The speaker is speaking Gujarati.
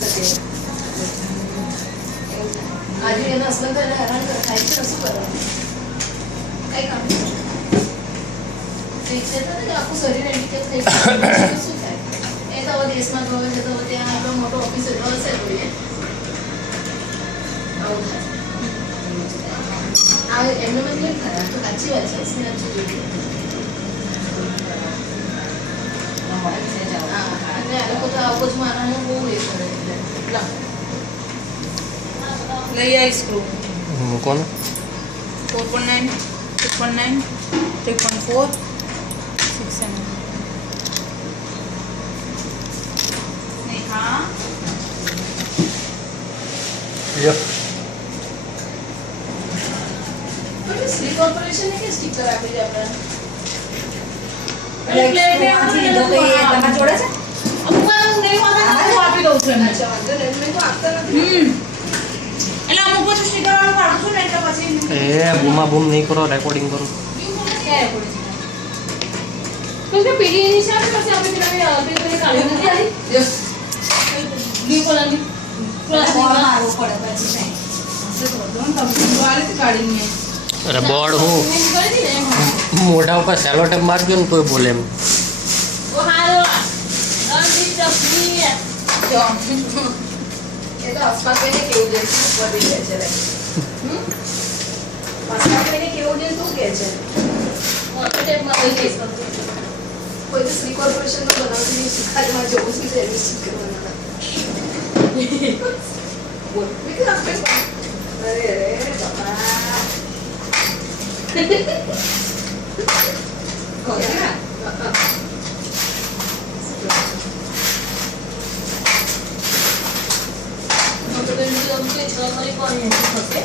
શકે. આજે એને અસલ કરે હેરાન કરે થાય છે શું કરવાનું કઈ કામ નહીં છે તો આખું શરીર એન્ટિકેપ થઈ ગયું શું થાય એ તો દેશમાં તો હવે તો ત્યાં આપણો મોટો ઓફિસર હશે જોઈએ આવું થાય આ એમને મને કેમ થાય તો સાચી વાત છે સ્નેહ જોઈએ અને આ લોકો તો આવું જ મારવાનું બહુ એ કરે એટલે લઈ આવી સ્ક્રૂ મૂકો ને 4.9 2.9 3.4 6 mm સ્નેહા યપ તો સ્લીપ ઓપરેશન ને કે સ્ટીકર આપી દે આપણે એટલે આથી લીધો તો એ તમારા જોડે છે અમુક નહીં વાંધો હું આપી દઉં છું એમને અચ્છા વાંધો નહીં મેં તો આપતા નથી એટલે અમુક પછી સ્ટીકર વાળું કાઢું છું ને એટલે પછી એ બૂમા બૂમ નહીં કરો રેકોર્ડિંગ કરો ક્યારે પડી છે તો પીડી ની સામે પછી આપણે પેલા પેપર કાઢી નથી આવી યસ બ્લુ કલરની પ્લસ મારવો પડે પછી નહીં તમે વાળી કાઢીને અરે બોર્ડ હું કરી દી ને મોઢા ઉપર સેલો ટેપ મારજો ને તોય બોલે એમ ઓ હાલો અંતિ તફરી જો એ તો આસપાસ એને કેવું છે વધી જાય છે આસપાસ એને કેવું છે શું કહે છે ટેપ માં લઈ જઈશ કોઈ તો સ્લીપ ઓપરેશન નો બનાવતી શીખાડમાં જવું છે સર્વિસ શીખવાના બોલ બીજું આપણે અરે બાપા કોયા તો તો એમ કે છ કરી કોણ હશે